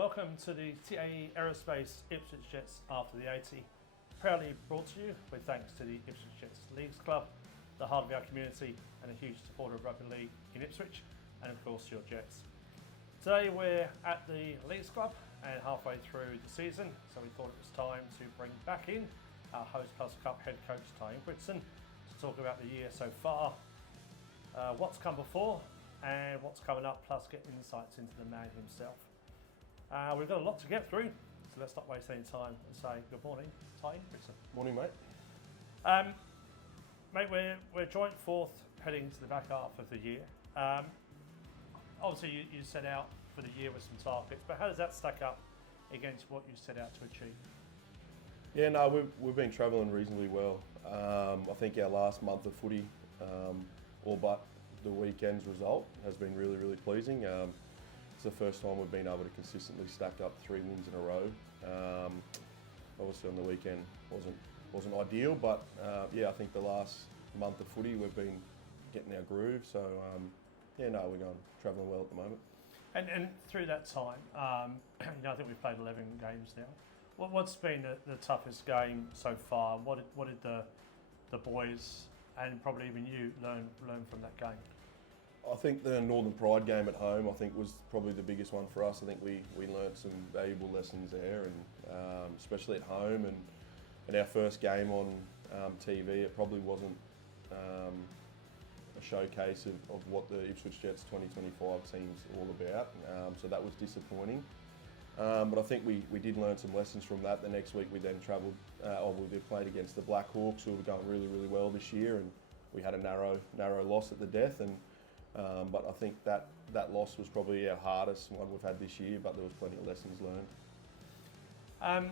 Welcome to the TAE Aerospace Ipswich Jets after the 80. Proudly brought to you with thanks to the Ipswich Jets Leagues Club, the heart of our community and a huge supporter of rugby league in Ipswich, and of course your Jets. Today we're at the Leagues Club and halfway through the season, so we thought it was time to bring back in our HostPlus Cup head coach Tye Ingebrigtsen to talk about the year so far, what's come before and what's coming up, plus get insights into the man himself. We've got a lot to get through, so let's not waste any time and say good morning, Tye Ingebrigtsen. Morning, mate. Mate, we're joint fourth heading into the back half of the year. Obviously, you set out for the year with some targets, but how does that stack up against what you set out to achieve? Yeah, no, we've been travelling reasonably well. I think our last month of footy, all but the weekend's result, has been really, really pleasing. It's the first time we've been able to consistently stack up 3 wins in a row. Obviously on the weekend wasn't ideal, but yeah, I think the last month of footy we've been getting our groove. So yeah, no, we're going travelling well at the moment. And through that time, I think we've played 11 games now. What's been the toughest game so far? What did the boys and probably even you learn from that game? I think the Northern Pride game at home, I think, was probably the biggest one for us. I think we learnt some valuable lessons there, and especially at home. And our first game on TV, it probably wasn't a showcase of what the Ipswich Jets 2025 team's all about. So that was disappointing. But I think we did learn some lessons from that. The next week we then travelled, we played against the Black Hawks, who were going really, really well this year, and we had a narrow loss at the death. But I think that loss was probably our hardest one we've had this year, but there was plenty of lessons learned.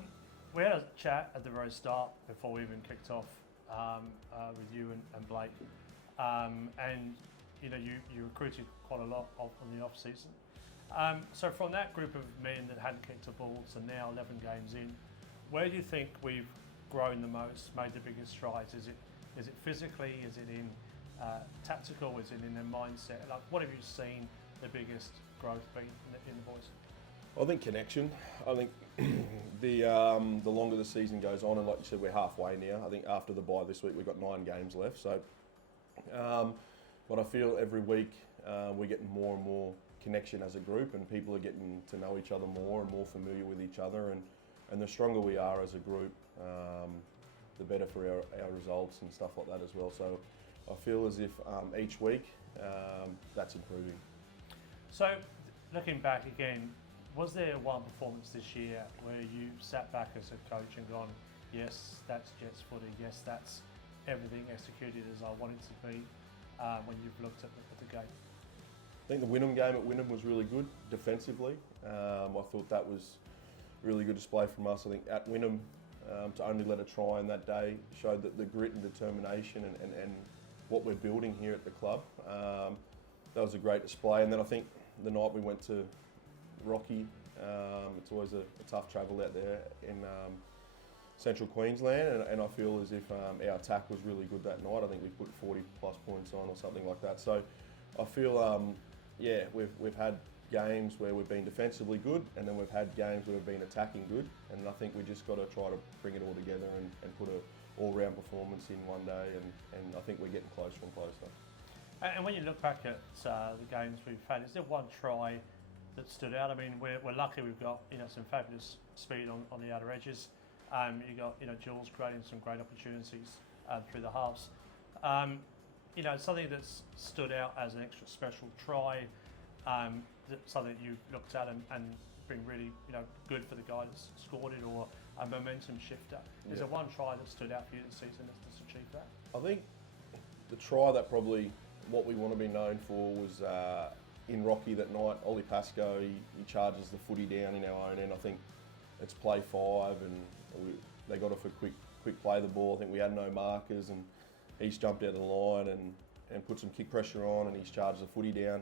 We had a chat at the very start before we even kicked off with you and Blake, and you recruited quite a lot on the off season. So from that group of men that hadn't kicked a ball to now 11 games in, where do you think we've grown the most, made the biggest strides? Is it physically? Is it in tactical? Is it in their mindset? Like, what have you seen the biggest growth been in the boys? I think connection. I think the longer the season goes on, and like you said, we're halfway now. I think after the bye this week, we've got 9 games left. So, but I feel every week we're getting more and more connection as a group, and people are getting to know each other more and more familiar with each other. And the stronger we are as a group, the better for our results and stuff like that as well. So I feel as if each week that's improving. So looking back again, was there one performance this year where you sat back as a coach and gone, yes, that's Jets footy, yes, that's everything executed as I wanted to be, when you've looked at the game? I think the Wynnum game at Wynnum was really good defensively. I thought that was really good display from us. I think at Wynnum, to only let a try in that day showed that the grit and determination and what we're building here at the club. That was a great display. And then I think the night we went to Rocky, it's always a tough travel out there in central Queensland, and I feel as if our attack was really good that night. I think we put 40 plus points on or something like that. So I feel, yeah, we've had games where we've been defensively good, and then we've had games where we've been attacking good, and I think we just got to try to bring it all together and put an all-round performance in one day, and I think we're getting closer and closer. And when you look back at the games we've had, is there one try that stood out? I mean, we're lucky we've got some fabulous speed on the outer edges. You got Jules creating some great opportunities through the halves. Something that's stood out as an extra special try, something that you looked at and been really good for the guy that's scored it, or a momentum shifter. Is there one try that stood out for you this season that's achieved that? I think the try that probably what we want to be known for was in Rocky that night. Ollie Pascoe, he charges the footy down in our own end. I think it's play 5, and they got off a quick play the ball. I think we had no markers, and he's jumped out of the line and put some kick pressure on, and he's charged the footy down,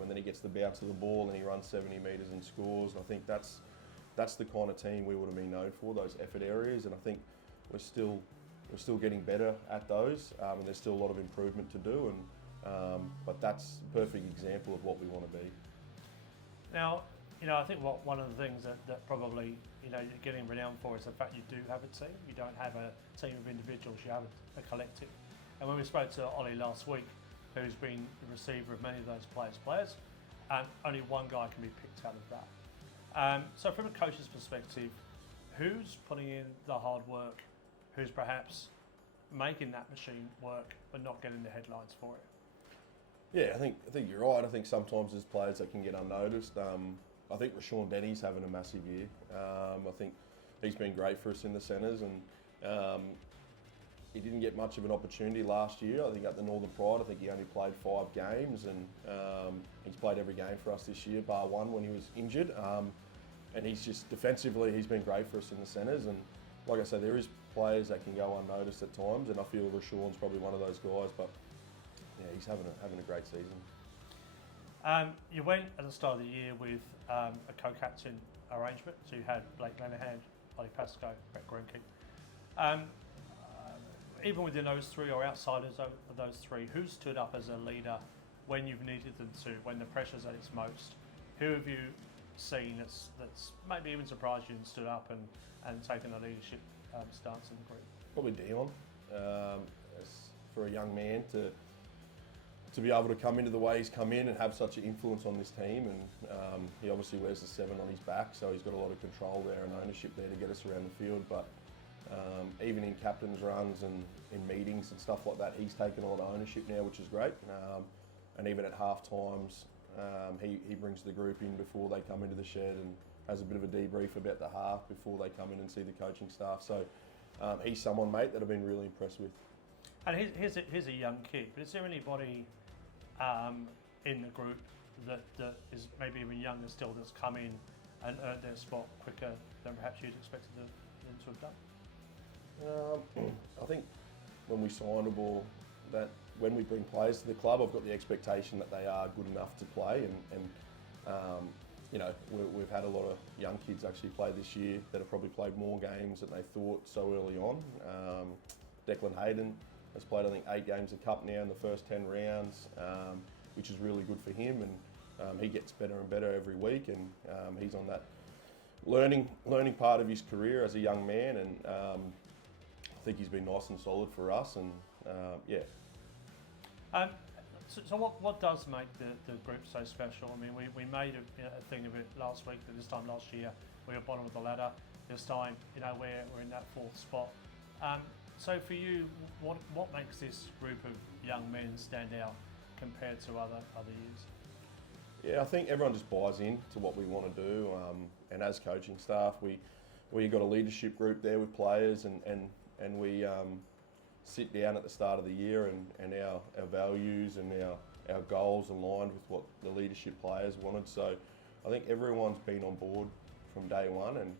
and then he gets the bounce of the ball and he runs 70 metres and scores. And I think that's the kind of team we would have been known for, those effort areas, and I think we're still getting better at those, and there's still a lot of improvement to do, but that's a perfect example of what we want to be. Now, I think one of the things that probably you're getting renowned for is the fact you do have a team. You don't have a team of individuals. You have a collective. And when we spoke to Ollie last week, who's been the receiver of many of those players, only one guy can be picked out of that. So from a coach's perspective, who's putting in the hard work? Who's perhaps making that machine work but not getting the headlines for it? Yeah, I think you're right. I think sometimes there's players that can get unnoticed. I think Rashawn Denny's having a massive year. I think he's been great for us in the centres, and he didn't get much of an opportunity last year. I think at the Northern Pride, I think he only played 5 games, and he's played every game for us this year, bar one when he was injured. And he's just defensively, he's been great for us in the centres. And like I say, there is players that can go unnoticed at times, and I feel Rashawn's probably one of those guys. But yeah, he's having a great season. You went at the start of the year with a co-captain arrangement, so you had Blake Lenahan, Ollie Pascoe, Brett Greenkeep. Even within those 3 or outsiders of those 3, who stood up as a leader when you've needed them to, when the pressure's at its most? Who have you seen that's maybe even surprised you and stood up and taken a leadership stance in the group? Probably Dion. For a young man to be able to come into the way he's come in and have such an influence on this team, and he obviously wears the 7 on his back, so he's got a lot of control there and ownership there to get us around the field. But even in captain's runs and in meetings and stuff like that, he's taken a lot of ownership now, which is great. And even at half times, he brings the group in before they come into the shed and has a bit of a debrief about the half before they come in and see the coaching staff. So he's someone, mate, that I've been really impressed with. And here's a young kid, but is there anybody in the group that is maybe even younger still that's come in and earned their spot quicker than perhaps you'd expected them to have done? I think when we signed a ball, that when we bring players to the club, I've got the expectation that they are good enough to play, and we've had a lot of young kids actually play this year that have probably played more games than they thought so early on. Declan Hayden has played, I think, 8 games of Cup now in the first 10 rounds, which is really good for him, and he gets better and better every week, and he's on that learning part of his career as a young man, and I think he's been nice and solid for us, and yeah. So what does make the group so special? I mean, we made a thing of it last week, that this time last year we were bottom of the ladder. This time, we're in that 4th spot. So for you, what makes this group of young men stand out compared to other years? Yeah, I think everyone just buys in to what we want to do, and as coaching staff, we got a leadership group there with players, and we sit down at the start of the year, and our values and our goals aligned with what the leadership players wanted. So I think everyone's been on board from day one, and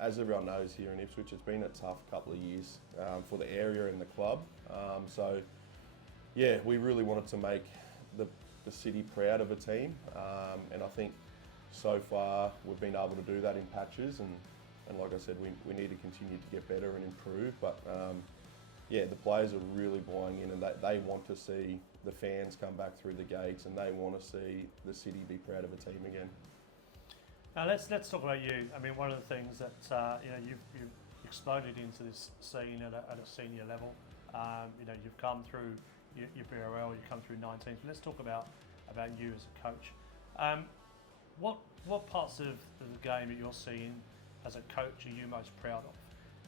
as everyone knows here in Ipswich, it's been a tough couple of years for the area and the club. So yeah, we really wanted to make the city proud of a team, and I think so far we've been able to do that in patches, and like I said, we need to continue to get better and improve, but yeah, the players are really buying in, and they want to see the fans come back through the gates, and they want to see the city be proud of a team again. Now let's talk about you. I mean, one of the things that you've exploded into this scene at a senior level. You've come through your BRL, you've come through 19. Let's talk about you as a coach. What parts of the game that you're seeing as a coach are you most proud of?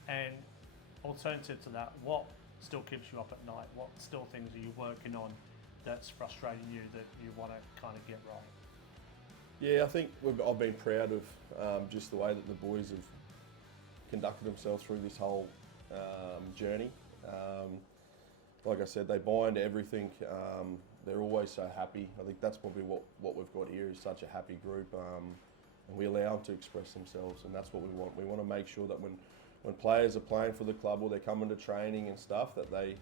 And alternative to that, what still keeps you up at night? What still things are you working on that's frustrating you that you want to kind of get right? Yeah, I think I've been proud of just the way that the boys have conducted themselves through this whole journey. Like I said, they buy into everything. They're always so happy. I think that's probably what we've got here is such a happy group, and we allow them to express themselves, and that's what we want. We want to make sure that when players are playing for the club or they're coming to training and stuff, that they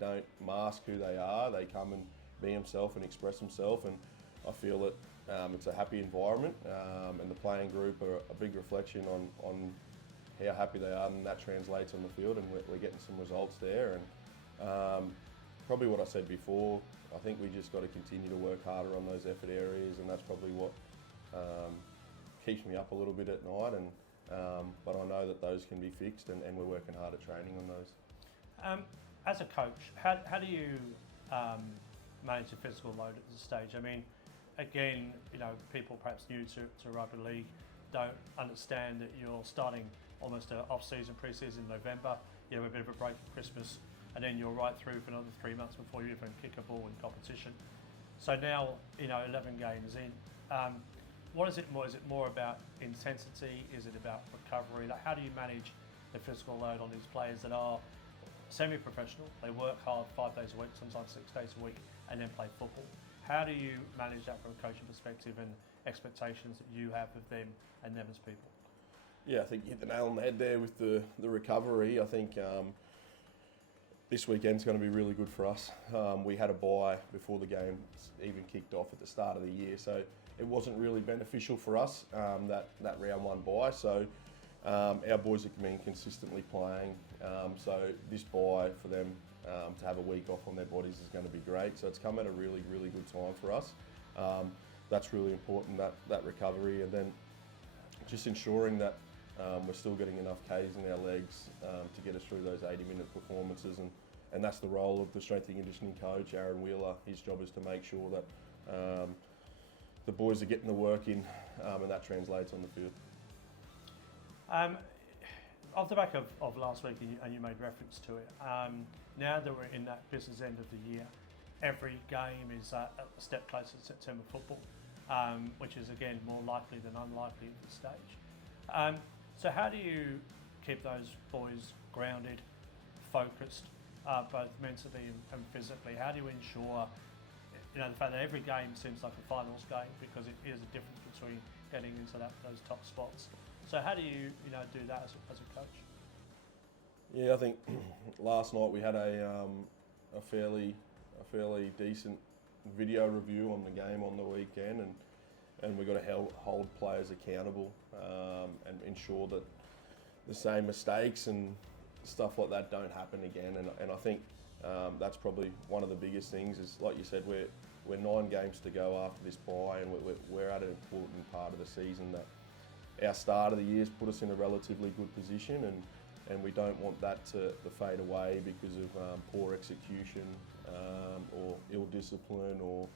don't mask who they are. They come and be themselves and express themselves, and I feel that it's a happy environment, and the playing group are a big reflection on how happy they are, and that translates on the field, and we're getting some results there. And probably what I said before, I think we just got to continue to work harder on those effort areas, and that's probably what keeps me up a little bit at night, and but I know that those can be fixed, and we're working hard at training on those. As a coach, how do you manage the physical load at this stage? I mean, again, people perhaps new to rugby league don't understand that you're starting almost an off-season, pre-season in November. You have a bit of a break at Christmas, and then you're right through for another 3 months before you even kick a ball in competition. So now, 11 games in. What is it more? Is it more about intensity? Is it about recovery? Like, how do you manage the physical load on these players that are semi-professional? They work hard 5 days a week, sometimes 6 days a week, and then play football. How do you manage that from a coaching perspective and expectations that you have of them and them as people? Yeah, I think you hit the nail on the head there with the recovery. I think this weekend's going to be really good for us. We had a bye before the game even kicked off at the start of the year, so it wasn't really beneficial for us, that round one bye. So our boys have been consistently playing, so this bye for them to have a week off on their bodies is going to be great. So it's come at a really, really good time for us. That's really important, that recovery, and then just ensuring that we're still getting enough Ks in our legs to get us through those 80-minute performances, and that's the role of the strength and conditioning coach, Aaron Wheeler. His job is to make sure that the boys are getting the work in, and that translates on the field. Off the back of last week, and you made reference to it, now that we're in that business end of the year, every game is a step closer to September football, which is again more likely than unlikely at this stage. So how do you keep those boys grounded, focused, both mentally and physically? How do you ensure, the fact that every game seems like a finals game, because it is a difference between getting into those top spots. So how do you do that as a coach? Yeah, I think last night we had a fairly decent video review on the game on the weekend, and we've got to hold players accountable and ensure that the same mistakes and stuff like that don't happen again. And I think that's probably one of the biggest things is, like you said, we're 9 games to go after this bye, and we're at an important part of the season that our start of the year's put us in a relatively good position, and we don't want that to fade away because of poor execution or ill discipline or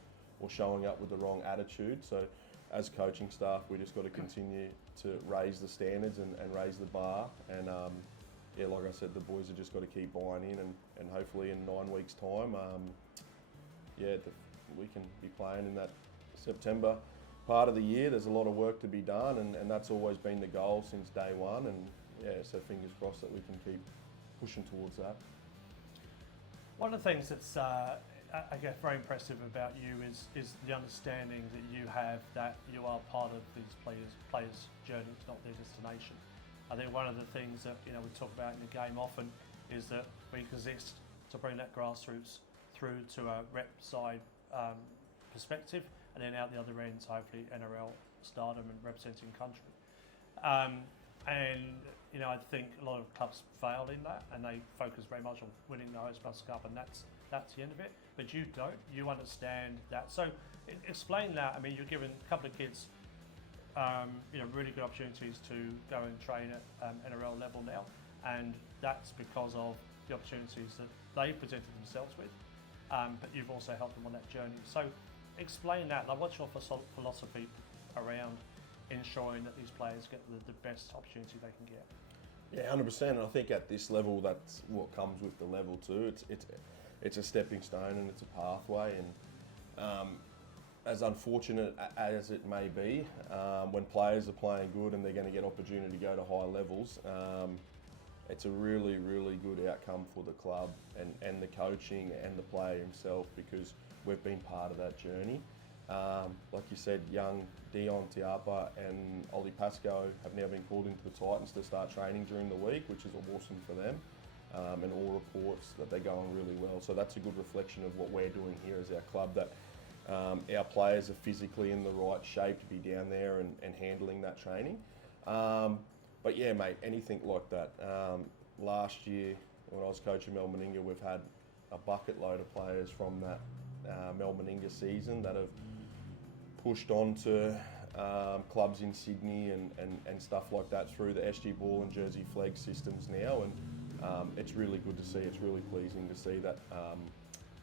showing up with the wrong attitude. So as coaching staff, we just got to continue to raise the standards and raise the bar, and like I said, the boys have just got to keep buying in, and hopefully in 9 weeks' time, we can be playing in that September part of the year. There's a lot of work to be done, and that's always been the goal since day one, and so fingers crossed that we can keep pushing towards that. One of the things that's I guess very impressive about you is the understanding that you have that you are part of these players' journey, it's not their destination. I think one of the things that we talk about in the game often is that we exist to bring that grassroots through to a rep side perspective, and then out the other end, hopefully NRL stardom and representing country. And I think a lot of clubs fail in that, and they focus very much on winning the HostPlus Cup, and that's the end of it. But you don't. You understand that. So explain that. I mean, you're giving a couple of kids, really good opportunities to go and train at NRL level now, and that's because of the opportunities that they presented themselves with. But you've also helped them on that journey. So explain that. Like, what's your philosophy around ensuring that these players get the best opportunity they can get? Yeah, 100%. And I think at this level, that's what comes with the level too. It's a stepping stone and it's a pathway. And as unfortunate as it may be, when players are playing good and they're going to get opportunity to go to high levels, it's a really, really good outcome for the club and the coaching and the player himself, because we've been part of that journey. Like you said, young Dion Tiapa and Ollie Pascoe have now been called into the Titans to start training during the week, which is awesome for them. And all reports that they're going really well. So that's a good reflection of what we're doing here as our club, that our players are physically in the right shape to be down there and handling that training. But yeah, mate, anything like that. Last year, when I was coaching Mel Meninga, we've had a bucket load of players from that Mel Meninga season that have pushed on to clubs in Sydney and stuff like that through the SG Ball and Jersey Flag systems now, and it's really good to see. It's really pleasing to see that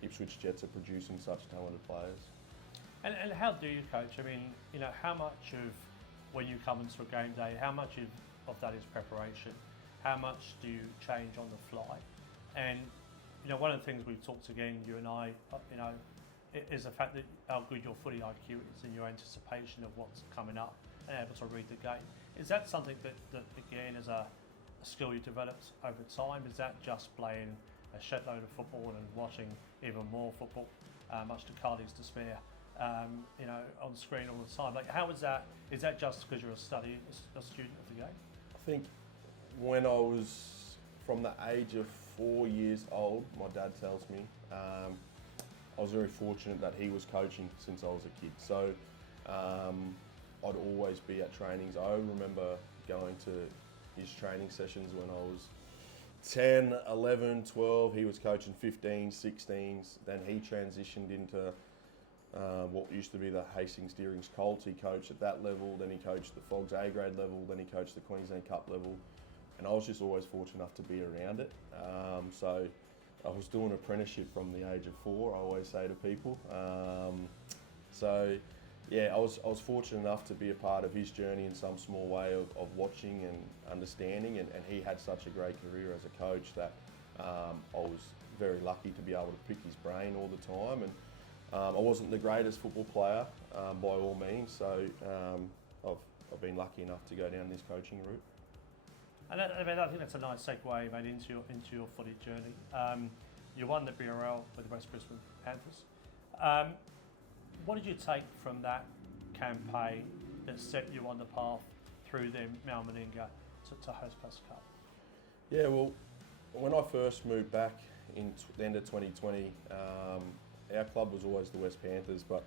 Ipswich Jets are producing such talented players. And how do you coach? I mean, how much of when you come into a game day, how much of that is preparation? How much do you change on the fly? And one of the things we've talked again, you and I, is the fact that how good your footy IQ is and your anticipation of what's coming up and able to read the game. Is that something that again is a skill you developed over time? Is that just playing a shed load of football and watching even more football, much to Carly's despair, on screen all the time? Like, how is that? Is that just because you're a student of the game? I think when I was from the age of 4 years old, my dad tells me, I was very fortunate that he was coaching since I was a kid. So I'd always be at trainings. I remember going to his training sessions when I was 10, 11, 12. He was coaching 15s, 16s. Then he transitioned into what used to be the Hastings Deerings Colts. He coached at that level. Then he coached the Fogs A grade level. Then he coached the Queensland Cup level. And I was just always fortunate enough to be around it. So I was doing an apprenticeship from the age of 4, I always say to people. I was fortunate enough to be a part of his journey in some small way of watching and understanding, and he had such a great career as a coach that I was very lucky to be able to pick his brain all the time. And I wasn't the greatest football player by all means, so I've been lucky enough to go down this coaching route. And I think that's a nice segue, mate, into your footy journey. You won the BRL with the West Brisbane Panthers. What did you take from that campaign that set you on the path through the Mal Meninga to HostPlus Cup? Yeah, well, when I first moved back in the end of 2020, our club was always the West Panthers, but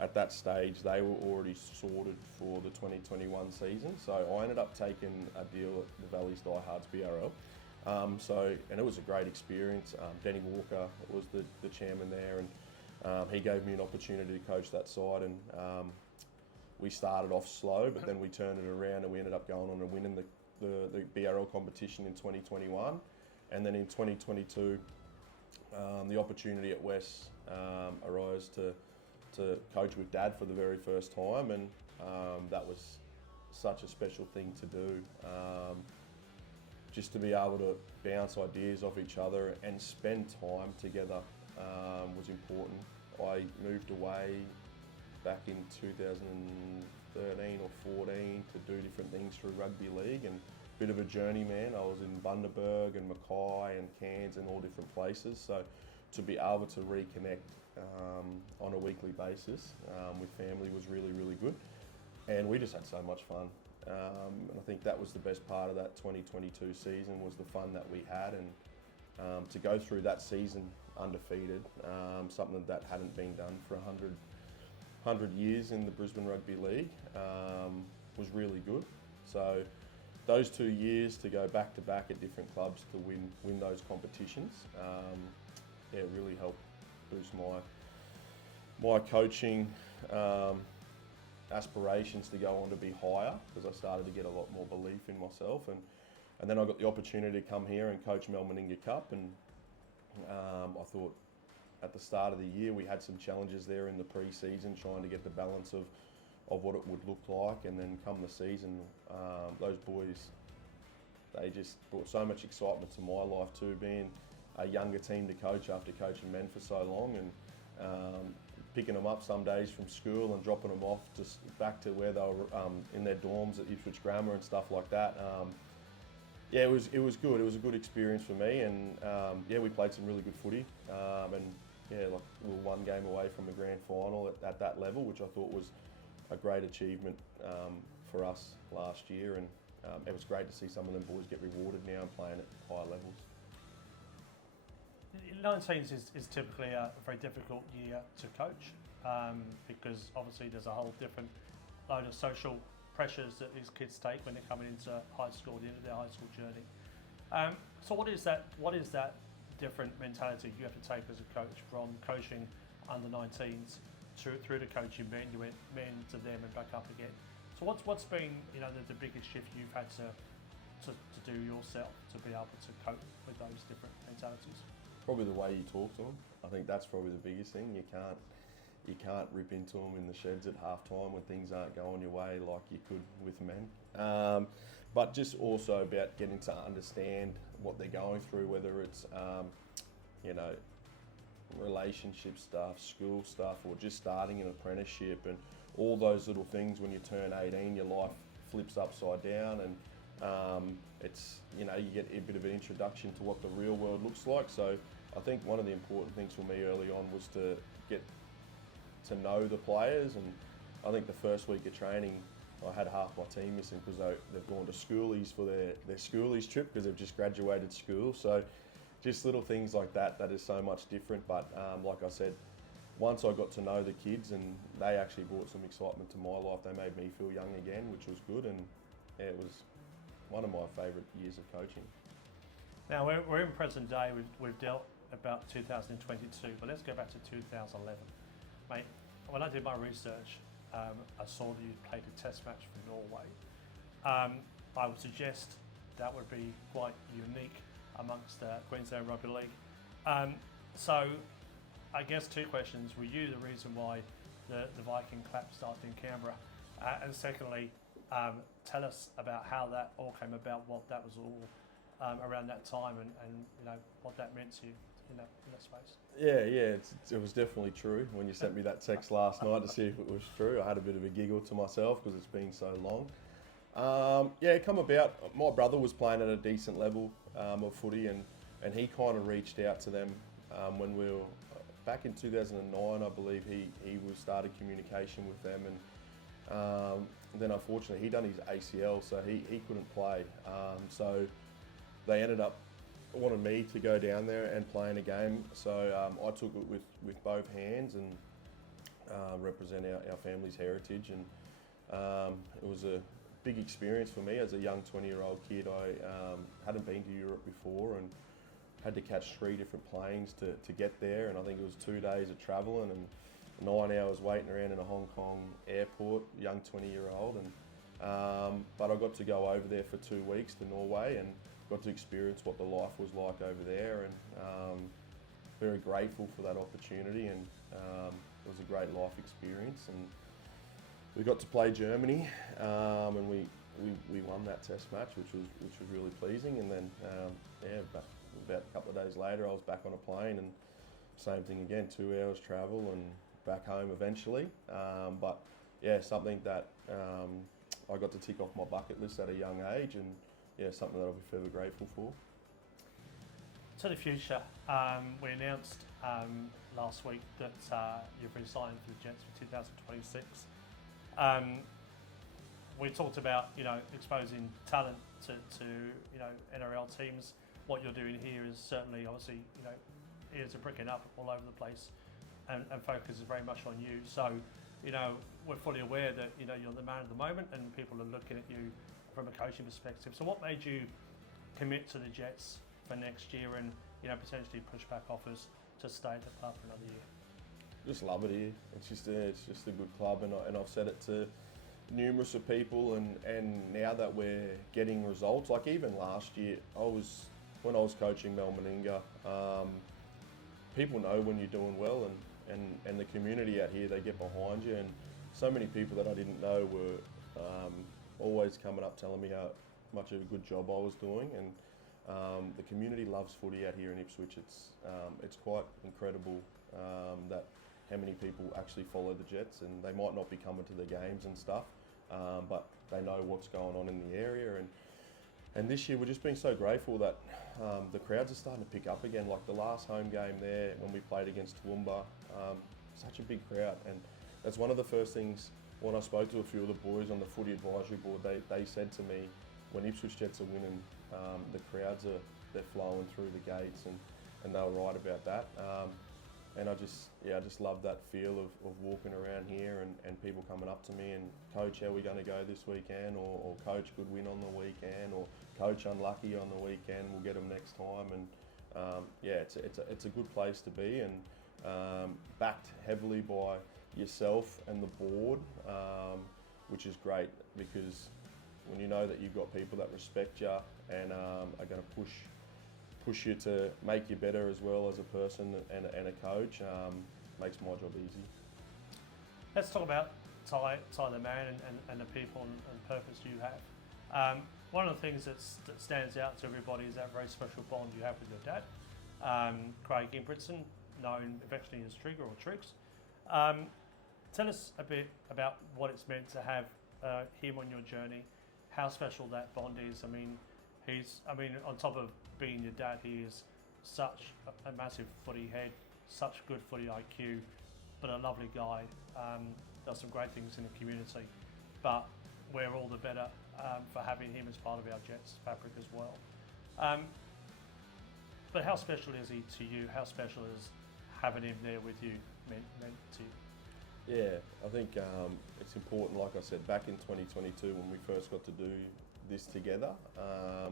at that stage they were already sorted for the 2021 season. So I ended up taking a deal at the Valley's Diehards BRL. And it was a great experience. Denny Walker was the chairman there, and he gave me an opportunity to coach that side. And we started off slow, but then we turned it around and we ended up going on and winning the BRL competition in 2021. And then in 2022, the opportunity at West arose to coach with Dad for the very first time, and that was such a special thing to do. Just to be able to bounce ideas off each other and spend time together was important. I moved away back in 2013 or 14 to do different things through rugby league, and a bit of a journeyman. I was in Bundaberg and Mackay and Cairns and all different places. So to be able to reconnect on a weekly basis with family was really, really good. And we just had so much fun. And I think that was the best part of that 2022 season, was the fun that we had, and to go through that season undefeated, something that hadn't been done for 100 years in the Brisbane Rugby League, was really good. So those 2 years to go back to back at different clubs to win those competitions, it really helped boost my coaching aspirations to go on to be higher, because I started to get a lot more belief in myself, and then I got the opportunity to come here and coach Mal Meninga Cup, and I thought at the start of the year we had some challenges there in the pre-season, trying to get the balance of what it would look like, and then come the season, those boys, they just brought so much excitement to my life too, being a younger team to coach after coaching men for so long, and picking them up some days from school and dropping them off just back to where they were in their dorms at Ipswich Grammar and stuff like that. It was good. It was a good experience for me, and we played some really good footy, we were one game away from a grand final at that level, which I thought was a great achievement for us last year, and it was great to see some of them boys get rewarded now and playing at higher levels. 19s is typically a very difficult year to coach, because obviously there's a whole different load of social pressures that these kids take when they're coming into high school, the end of their high school journey. So what is that different mentality you have to take as a coach from coaching under 19s through the coaching men, you went men to them and back up again. So what's been the biggest shift you've had to do yourself to be able to cope with those different mentalities? Probably the way you talk to them. I think that's probably the biggest thing. You can't rip into them in the sheds at halftime when things aren't going your way like you could with men. But just also about getting to understand what they're going through, whether it's relationship stuff, school stuff, or just starting an apprenticeship, and all those little things. When you turn 18, your life flips upside down, and it's you get a bit of an introduction to what the real world looks like. So I think one of the important things for me early on was to get to know the players, and I think the first week of training I had half my team missing because they've gone to schoolies for their schoolies trip because they've just graduated school. So just little things like that is so much different. But like I said, once I got to know the kids, and they actually brought some excitement to my life, they made me feel young again, which was good, and yeah, it was one of my favourite years of coaching. Now we're in present day. We've dealt about 2022, but let's go back to 2011, mate. When I did my research, I saw that you played a test match for Norway. I would suggest that would be quite unique amongst Queensland Rugby League. So I guess two questions. Were you the reason why the Viking clap started in Canberra? And secondly, tell us about how that all came about, what that was all around that time, and what that meant to you in that space. Yeah, it was definitely true. When you sent me that text last night to see if it was true, I had a bit of a giggle to myself because it's been so long. It come about. My brother was playing at a decent level of footy, and he kind of reached out to them when we were back in 2009, I believe. He was started communication with them, and then unfortunately he done his ACL, so he couldn't play. So they ended up wanted me to go down there and play in a game. So I took it with both hands and represent our family's heritage, and it was a big experience for me as a young 20-year-old kid. I hadn't been to Europe before and had to catch 3 different planes to get there, and I think it was 2 days of travelling and 9 hours waiting around in a Hong Kong airport, young 20-year-old, and but I got to go over there for 2 weeks to Norway and got to experience what the life was like over there, and very grateful for that opportunity, and it was a great life experience. And we got to play Germany, and we won that test match, which was really pleasing. And then about a couple of days later, I was back on a plane, and same thing again, 2 hours travel and back home eventually. But yeah, something that I got to tick off my bucket list at a young age, and yeah, something that I'll be forever grateful for. To the future, we announced last week that you've resigned for the Jets for 2026. We talked about exposing talent to NRL teams. What you're doing here is certainly, obviously, ears are pricking up all over the place, and focus is very much on you. So we're fully aware that you're the man of the moment, and people are looking at you from a coaching perspective. So what made you commit to the Jets for next year, and potentially push back offers to stay at the club for another year? Just love it here. It's just a good club, and I've said it to numerous of people, and now that we're getting results, like even last year, when I was coaching Mel Meninga, people know when you're doing well, and the community out here, they get behind you, and so many people that I didn't know were always coming up telling me how much of a good job I was doing, and the community loves footy out here in Ipswich. It's quite incredible that how many people actually follow the Jets, and they might not be coming to the games and stuff, but they know what's going on in the area, and this year we're just being so grateful that the crowds are starting to pick up again. Like the last home game there when we played against Toowoomba, such a big crowd, and that's one of the first things when I spoke to a few of the boys on the footy advisory board. They said to me, when Ipswich Jets are winning, the crowds they're flowing through the gates, and they were right about that. And I just love that feel of walking around here and people coming up to me and, Coach, how are we going to go this weekend? Or Coach, good win on the weekend? Or Coach, unlucky on the weekend, we'll get them next time. And it's a good place to be, and backed heavily by yourself and the board, which is great because when you know that you've got people that respect you and are going to push you to make you better as well as a person and a coach, makes my job easy. Let's talk about Tye the man and the people and purpose you have. One of the things that stands out to everybody is that very special bond you have with your dad, Craig Ingebrigtsen, known affectionately as Trigger or Triggs. Tell us a bit about what it's meant to have him on your journey, how special that bond is. I mean, on top of being your dad, he is such a massive footy head, such good footy IQ, but a lovely guy. Does some great things in the community, but we're all the better for having him as part of our Jets fabric as well. But how special is he to you? How special is having him there with you meant to you? Yeah, I think it's important, like I said, back in 2022 when we first got to do this together, I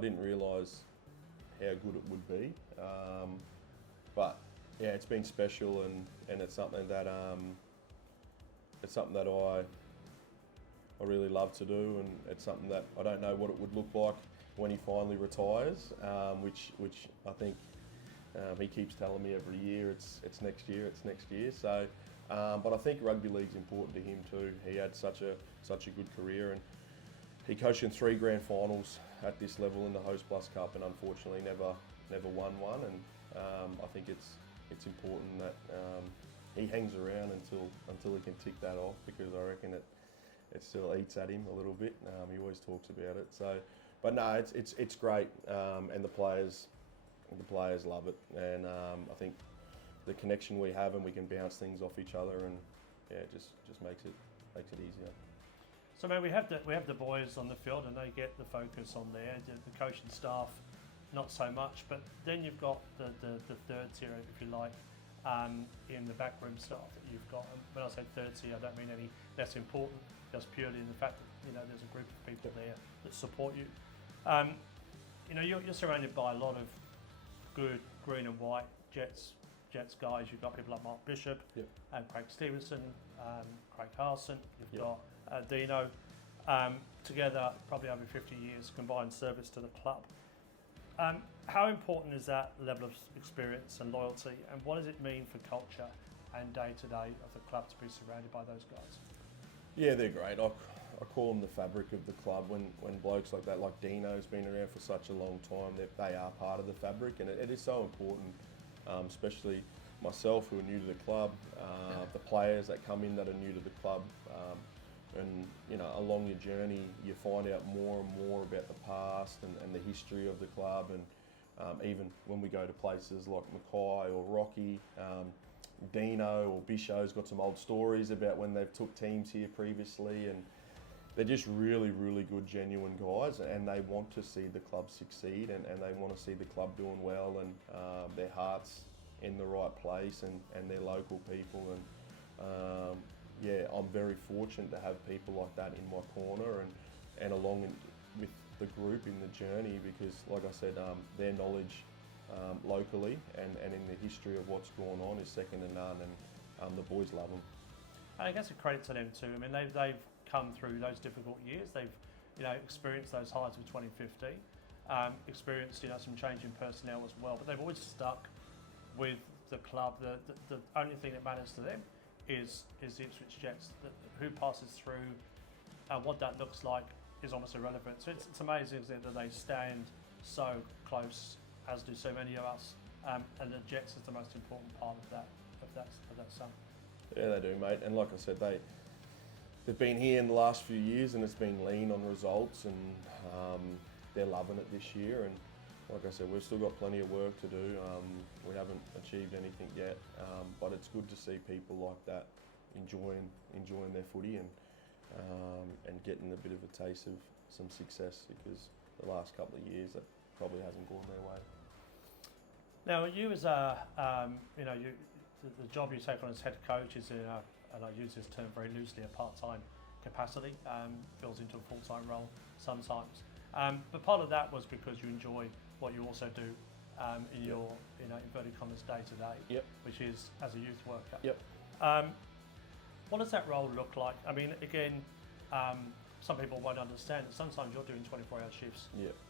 didn't realise how good it would be. But yeah, it's been special and it's something that I really love to do, and it's something that I don't know what it would look like when he finally retires, which I think he keeps telling me every year it's next year. So, but I think rugby league's important to him too. He had such a good career, and he coached in 3 grand finals at this level in the HostPlus Cup, and unfortunately never won one. And I think it's important that he hangs around until he can tick that off, because I reckon it still eats at him a little bit. He always talks about it. So, but no, it's great, and the players love it, and I think the connection we have, and we can bounce things off each other, and yeah, it just makes it easier. So, man, we have the boys on the field, and they get the focus on there. The coaching staff, not so much, but then you've got the third tier, if you like, in the backroom staff that you've got. And when I say third tier, I don't mean any less important, just purely in the fact that there's a group of people there that support you. You're surrounded by a lot of good green and white Jets guys. You've got people like Mark Bishop, and Craig Stevenson, Craig Carson. You've got Dino. Together, probably over 50 years combined service to the club. How important is that level of experience and loyalty, and what does it mean for culture and day-to-day of the club to be surrounded by those guys? Yeah, they're great. I call them the fabric of the club. When blokes like that, like Dino's been around for such a long time, they are part of the fabric, and it is so important, especially myself, who are new to the club, the players that come in that are new to the club, and along your journey you find out more and more about the past and the history of the club, and even when we go to places like Mackay or Rocky, Dino or Bisho's got some old stories about when they've took teams here previously, and they're just really, really good, genuine guys, and they want to see the club succeed, and they want to see the club doing well, and their hearts in the right place, and they're local people, and yeah, I'm very fortunate to have people like that in my corner and along with the group in the journey, because like I said, their knowledge locally and in the history of what's going on is second to none, and the boys love them. And I guess a credit to them too. I mean, they've come through those difficult years. They've experienced those highs of 2015, experienced some change in personnel as well. But they've always stuck with the club. The only thing that matters to them is the Ipswich Jets. Who passes through, what that looks like is almost irrelevant. So it's amazing that they stand so close, as do so many of us, and the Jets is the most important part of that sum. Yeah, they do, mate. And like I said, they've been here in the last few years, and it's been lean on results, and they're loving it this year. And like I said, we've still got plenty of work to do. We haven't achieved anything yet, but it's good to see people like that enjoying their footy and getting a bit of a taste of some success, because the last couple of years that probably hasn't gone their way. Now, you as the job you take on as head coach is and I use this term very loosely, a part-time capacity, fills into a full-time role sometimes. But part of that was because you enjoy what you also do in your inverted commas day to day, which is as a youth worker. What does that role look like? I mean, again, some people won't understand that sometimes you're doing 24-hour shifts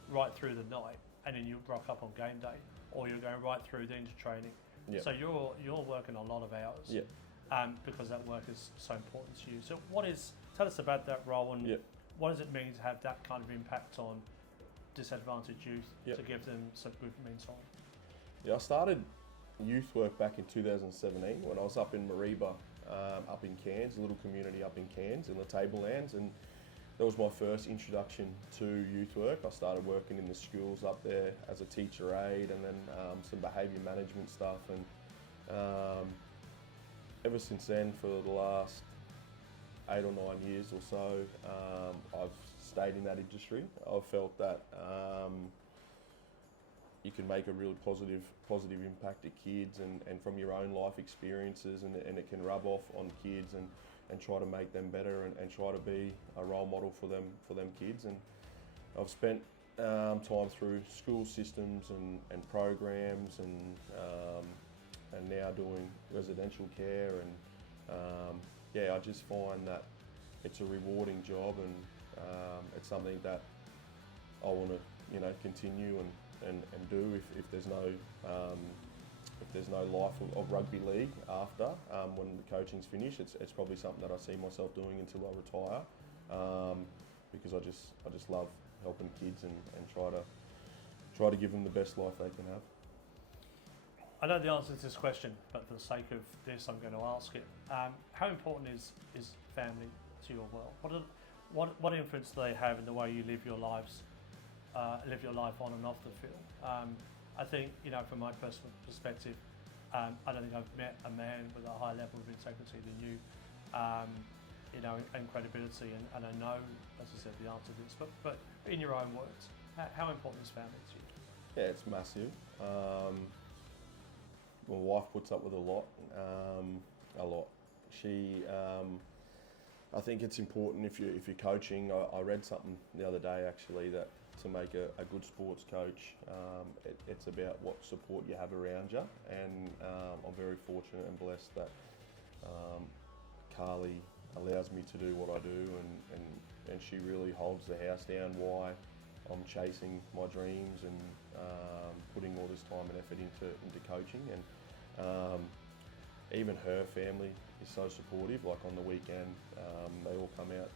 right through the night, and then you rock up on game day, or you're going right through into training. So you're working a lot of hours because that work is so important to you. So tell us about that role, and what does it mean to have that kind of impact on disadvantaged youth to give them some good meantime? Yeah, I started youth work back in 2017 when I was up in Mareeba, up in Cairns, a little community up in Cairns in the Tablelands, and that was my first introduction to youth work. I started working in the schools up there as a teacher aide, and then some behaviour management stuff, and ever since then, for the last 8 or 9 years or so, I've stayed in that industry. I've felt that you can make a really positive impact at kids, and from your own life experiences, and it can rub off on kids, and try to make them better, and try to be a role model for them kids. And I've spent time through school systems and programs, and now doing residential care, and I just find that it's a rewarding job, and it's something that I want to continue and do if there's no life of rugby league after when the coaching's finished. It's probably something that I see myself doing until I retire, because I just love helping kids and try to give them the best life they can have. I know the answer to this question, but for the sake of this, I'm going to ask it. How important is family to your world? What influence do they have in the way you live your life on and off the field? I think, from my personal perspective, I don't think I've met a man with a high level of integrity than you, and credibility. And I know, as I said, the answer to this. But in your own words, how important is family to you? Yeah, it's massive. My wife puts up with a lot. She, I think it's important if you're coaching. I read something the other day actually that to make a good sports coach, it's about what support you have around you, and I'm very fortunate and blessed that Carly allows me to do what I do, and she really holds the house down why I'm chasing my dreams, and putting all this time and effort into coaching, and even her family is so supportive. Like on the weekend, they all come out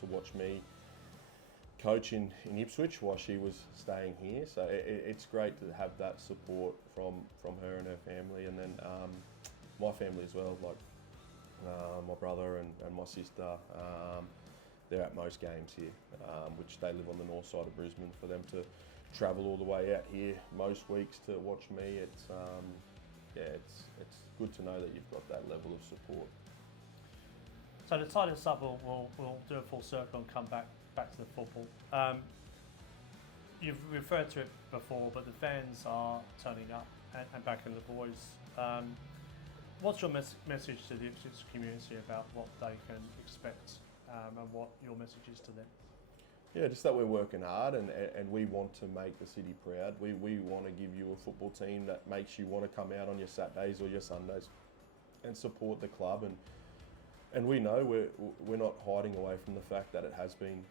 to watch me coach in Ipswich while she was staying here. So it's great to have that support from her and her family, and then my family as well, like my brother and my sister. They're at most games here, which they live on the north side of Brisbane. For them to travel all the way out here most weeks to watch me, it's good to know that you've got that level of support. So to tie this up, we'll do a full circle and come back to the football. You've referred to it before, but the fans are turning up and backing the boys. What's your message to the Ipswich community about what they can expect, and what your message is to them? Yeah, just that we're working hard, and we want to make the city proud. We want to give you a football team that makes you want to come out on your Saturdays or your Sundays and support the club. And we know we're not hiding away from the fact that it has been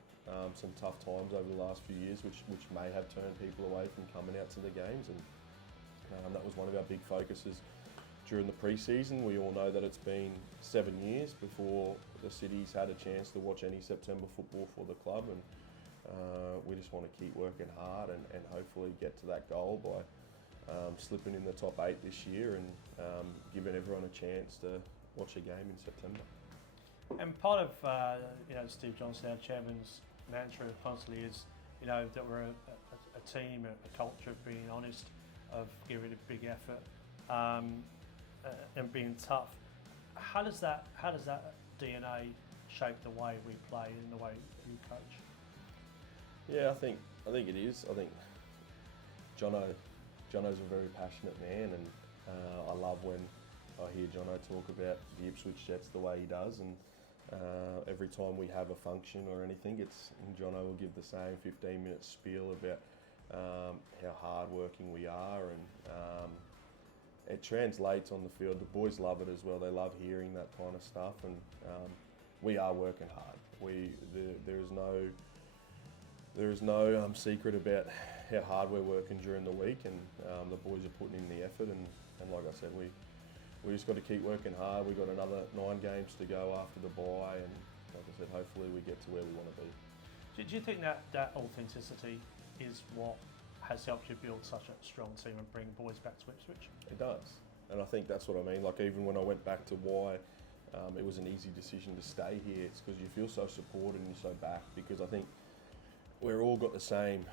some tough times over the last few years, which may have turned people away from coming out to the games. And that was one of our big focuses during the pre-season. We all know that it's been 7 years before the city's had a chance to watch any September football for the club, and we just want to keep working hard and hopefully get to that goal by slipping in the top 8 this year, and giving everyone a chance to watch a game in September. And part of Steve Johnson, our chairman's mantra constantly is that we're a team, a culture of being honest, of giving a big effort, and being tough. How does that DNA shape the way we play and the way you coach? Yeah, I think it is. I think Jono's a very passionate man, and I love when I hear Jono talk about the Ipswich Jets the way he does. And every time we have a function or anything, Jono will give the same 15-minute spiel about how hard-working we are, and it translates on the field. The boys love it as well. They love hearing that kind of stuff, and we are working hard. There is no secret about how hard we're working during the week, and the boys are putting in the effort. And like I said, we just got to keep working hard. We've got another 9 games to go after the bye, and like I said, hopefully we get to where we want to be. Do you think that authenticity is what has helped you build such a strong team and bring boys back to Ipswich? It does, and I think that's what I mean. Like, even when I went back to why it was an easy decision to stay here, it's because you feel so supported and you're so back, because I think we're all got the same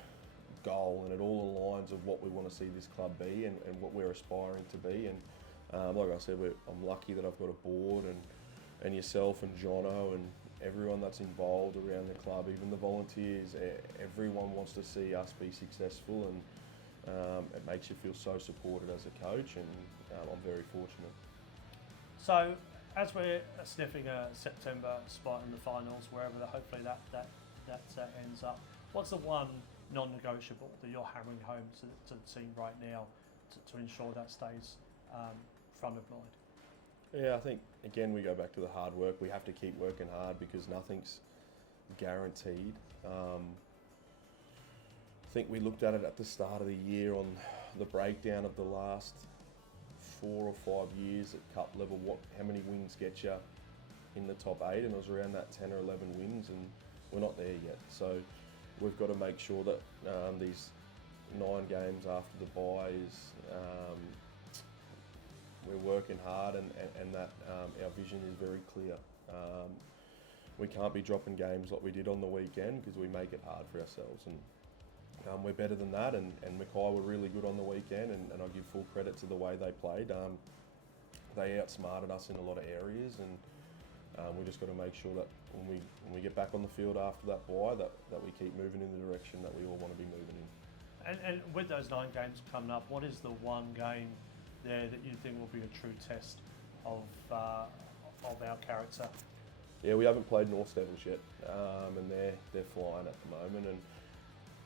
goal, and it all aligns of what we want to see this club be and what we're aspiring to be. And like I said, I'm lucky that I've got a board and yourself and Jono and everyone that's involved around the club, even the volunteers. Everyone wants to see us be successful, and it makes you feel so supported as a coach, and I'm very fortunate. So, as we're sniffing a September spot in the finals, wherever hopefully that ends up, what's the one non-negotiable that you're hammering home to the team right now to ensure that stays front of mind? Yeah, I think, again, we go back to the hard work. We have to keep working hard because nothing's guaranteed. I think we looked at it at the start of the year on the breakdown of the last 4 or 5 years at cup level, how many wins get you in the top 8, and it was around that 10 or 11 wins, and we're not there yet. So we've got to make sure that these 9 games after the bye is we're working hard, and that our vision is very clear. We can't be dropping games like we did on the weekend, because we make it hard for ourselves, and we're better than that. And Mackay were really good on the weekend, and I give full credit to the way they played. They outsmarted us in a lot of areas, and we just got to make sure that when we get back on the field after that bye, that we keep moving in the direction that we all want to be moving in. And with those 9 games coming up, what is the one game there that you think will be a true test of our character? Yeah, we haven't played North Devils yet, and they're flying at the moment, and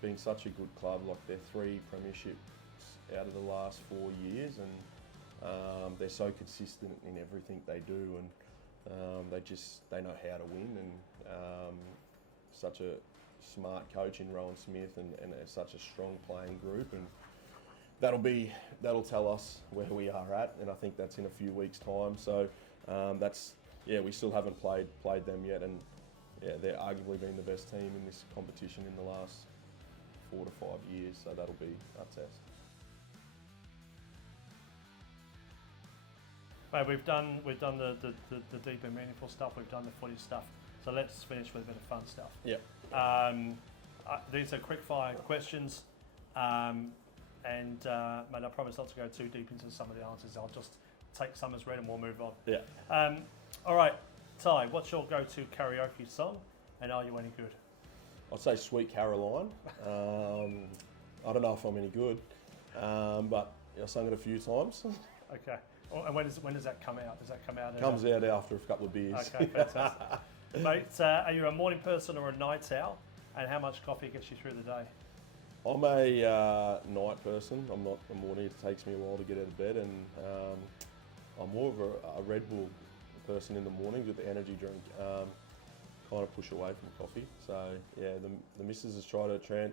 being such a good club, like they're 3 premierships out of the last 4 years, and they're so consistent in everything they do, and they know how to win, and such a smart coach in Rowan Smith, and such a strong playing group, and that'll tell us where we are at, and I think that's in a few weeks' time. So we still haven't played them yet, and they're arguably been the best team in this competition in the last 4 to 5 years. So that'll be our test. Right, we've done the deep and meaningful stuff. We've done the footy stuff. So let's finish with a bit of fun stuff. Yeah. These are quick fire questions. And mate, I promise not to go too deep into some of the answers. I'll just take some as read and we'll move on. Yeah. All right, Tye, what's your go-to karaoke song, and are you any good? I'd say Sweet Caroline. I don't know if I'm any good, but I sung it a few times. Okay. And when does that come out? Does that come out? Comes out after a couple of beers. Okay, fantastic. Mate, are you a morning person or a night owl? And how much coffee gets you through the day? I'm a night person. I'm not a morning. It takes me a while to get out of bed, and I'm more of a Red Bull person in the mornings with the energy drink. Kind of push away from coffee. So yeah, the missus has tried to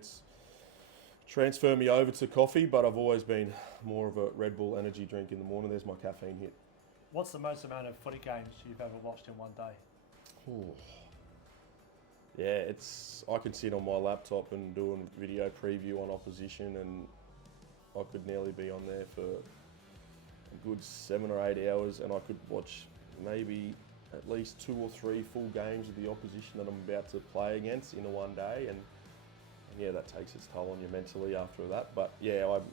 transfer me over to coffee, but I've always been more of a Red Bull energy drink in the morning. There's my caffeine hit. What's the most amount of footy games you've ever watched in one day? Ooh. Yeah, I can sit on my laptop and do a video preview on opposition, and I could nearly be on there for a good 7 or 8 hours, and I could watch maybe at least 2 or 3 full games of the opposition that I'm about to play against in a one day, and yeah, that takes its toll on you mentally after that. But yeah, I'm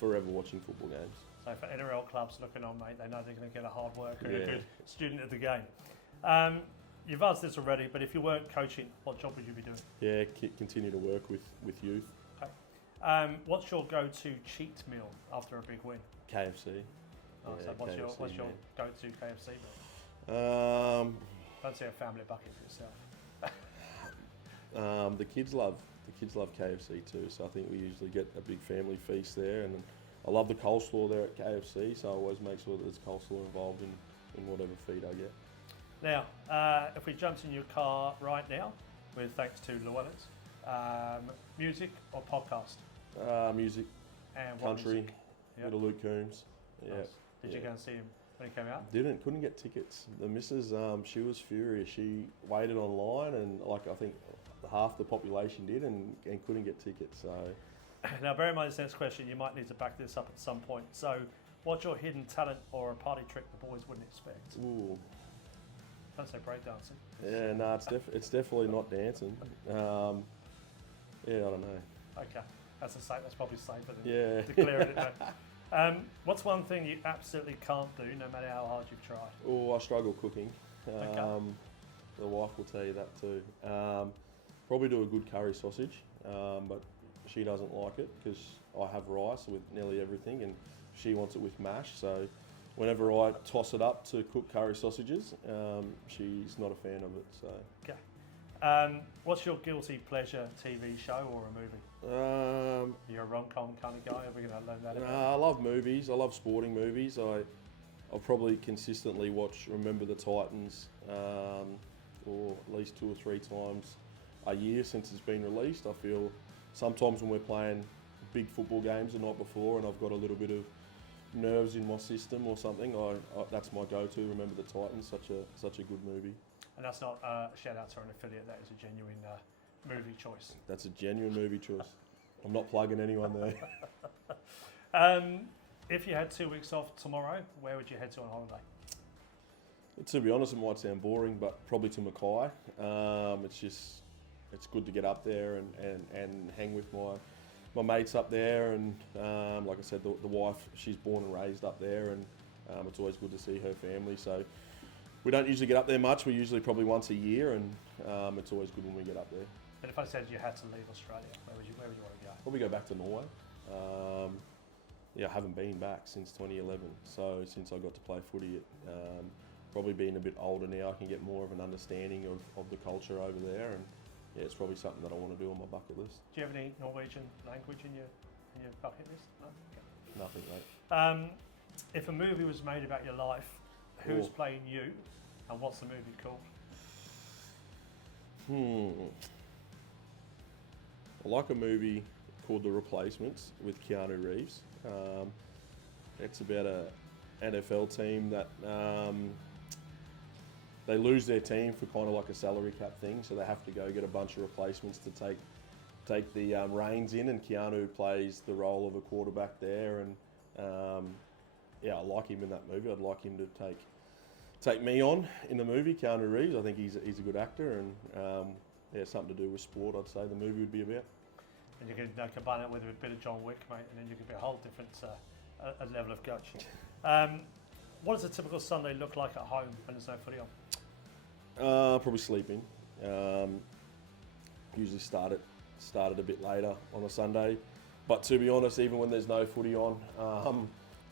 forever watching football games. So for NRL clubs looking on, mate, they know they're going to get a hard worker and a good student of the game. You've asked this already, but if you weren't coaching, what job would you be doing? Yeah, continue to work with youth. Okay. What's your go-to cheat meal after a big win? KFC. Oh, so what's your go-to KFC meal? Don't say a family bucket for yourself. The kids love KFC too, so I think we usually get a big family feast there, and I love the coleslaw there at KFC, so I always make sure that there's coleslaw involved in whatever feed I get. Now, if we jumped in your car right now, with thanks to Llewellyn's, music or podcast? Music, And what country, music? Yep. little Luke Coombs. Yeah. Nice. Did you go and see him when he came out? Couldn't get tickets. The missus, she was furious. She waited online and I think half the population did and couldn't get tickets. So Now, bear in mind this next question, you might need to back this up at some point. So, what's your hidden talent or a party trick the boys wouldn't expect? ooh. Don't say breakdancing. Yeah, no, it's definitely not dancing. Yeah, I don't know. Okay, that's probably safer than Yeah. declaring it. No. What's one thing you absolutely can't do, no matter how hard you've tried? Oh, I struggle cooking. Okay. The wife will tell you that too. Probably do a good curry sausage, but she doesn't like it because I have rice with nearly everything and she wants it with mash. So whenever I toss it up to cook curry sausages, she's not a fan of it. So. Okay. What's your guilty pleasure TV show or a movie? You're a rom-com kind of guy. Are we going to learn that about? I love movies. I love sporting movies. I'll probably consistently watch Remember the Titans for at least 2 or 3 times a year since it's been released. I feel sometimes when we're playing big football games the night before and I've got a little bit of nerves in my system or something, that's my go-to. Remember the Titans, such a good movie. And that's not a shout-out to an affiliate. That is a genuine movie choice. That's a genuine movie choice. I'm not plugging anyone there. If you had 2 weeks off tomorrow, where would you head to on holiday? To be honest, it might sound boring, but probably to Mackay. It's good to get up there and hang with my mates up there. And like I said, the wife, she's born and raised up there, and it's always good to see her family. So we don't usually get up there much. We usually probably once a year, and it's always good when we get up there. And if I said you had to leave Australia, where would you want to go? Probably go back to Norway. I haven't been back since 2011. So since I got to play footy, probably being a bit older now, I can get more of an understanding of the culture over there, and yeah, it's probably something that I want to do on my bucket list. Do you have any Norwegian language in your bucket list? No? Okay. Nothing, mate. If a movie was made about your life, who's playing you, and what's the movie called? I like a movie called The Replacements with Keanu Reeves. It's about a NFL team that they lose their team for kind of like a salary cap thing, so they have to go get a bunch of replacements to take the reins in, and Keanu plays the role of a quarterback there, and I like him in that movie. I'd like him to take me on in the movie, Keanu Reeves. I think he's a good actor, and something to do with sport, I'd say the movie would be about. And you could combine it with a bit of John Wick, mate, and then you could be a whole different level of coach. What does a typical Sunday look like at home when there's no footy on? Probably sleeping. Usually started a bit later on a Sunday, but to be honest, even when there's no footy on,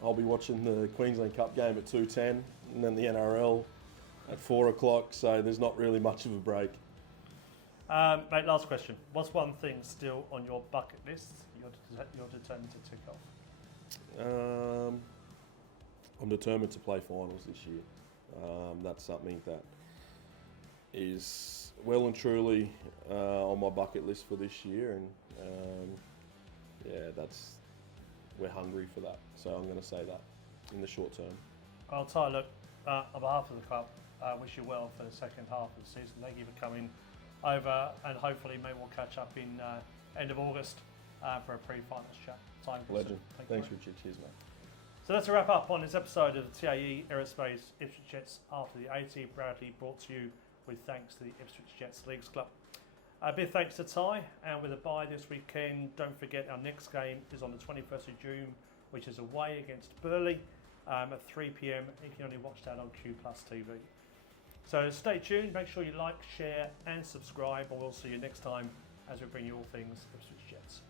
I'll be watching the Queensland Cup game at 2:10, and then the NRL at 4 o'clock. So there's not really much of a break. Mate, last question. What's one thing still on your bucket list you're determined to tick off? I'm determined to play finals this year. That's something that is well and truly on my bucket list for this year, and we're hungry for that. So I'm going to say that in the short term. Well, Tye, look, on behalf of the club, I wish you well for the second half of the season. Thank you for coming over, and hopefully maybe we'll catch up in end of August for a pre-finals chat. Tye Ingebrigtsen. Legend. Thanks, Richard. Cheers, mate. So that's a wrap up on this episode of the TAE Aerospace Ipswich Jets after the 80, proudly brought to you with thanks to the Ipswich Jets Leagues Club. A big thanks to Tye, and with a bye this weekend, don't forget our next game is on the 21st of June, which is away against Burleigh at 3 p.m. You can only watch that on HostPlus TV. So stay tuned, make sure you like, share and subscribe, and we'll see you next time as we bring you all things Ipswich Jets.